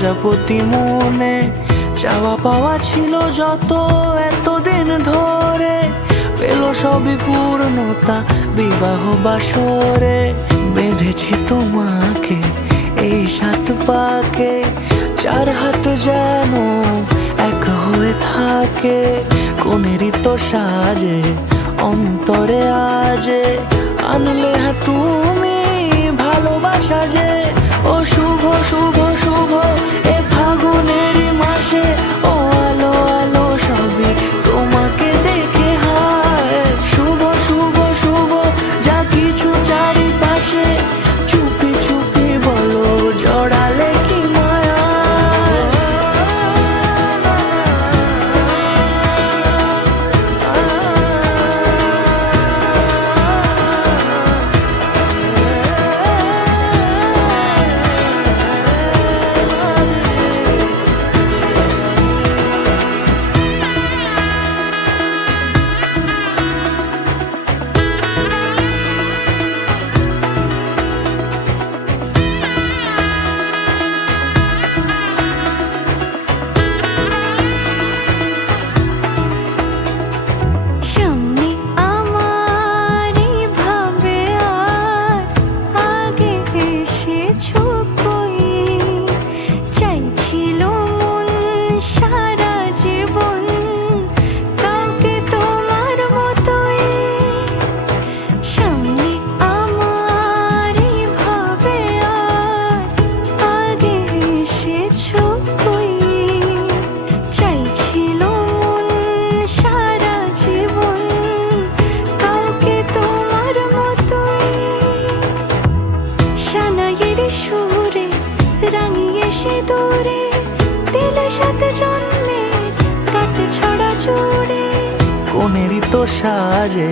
প্রজাপতি মনে চাওয়া পাওয়া ছিল যত এতদিন ধরে, পেল সবই পূর্ণতা বিবাহ বাসরে। বেঁধেছি তোমাকে এই 7 পাকে, 4 হাত যেন এক হয়ে থাকে। কোনেরই তো সাজে অন্তরে আজে, আনলে হ্যাঁ তুমি ভালোবাসা যে। ও শুভ শুভ শুভ এ ফাগুনেরই মাসে, ও আলো আলো সবই তোমাকে দেখে হায়। শুভ শুভ শুভ যা কিছু চারিপাশে, চুপি চুপি বলো জড়ালে কি মায়া। দূরে দিলে 7 জন্মের কাট ছড়া জুড়ে। কোনেরই তো সাজে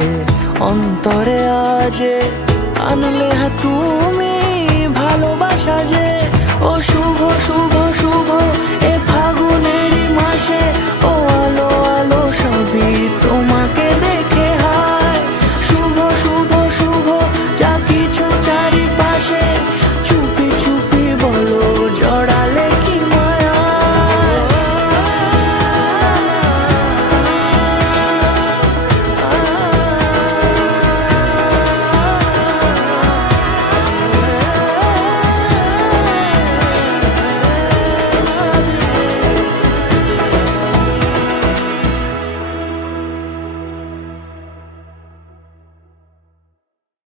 অন্তরে আজে, আনলে হ্যাঁ তুমি ভালোবাসা যে। ও শুভ শুভ শুভ এ ফাগুনেরই মাসে,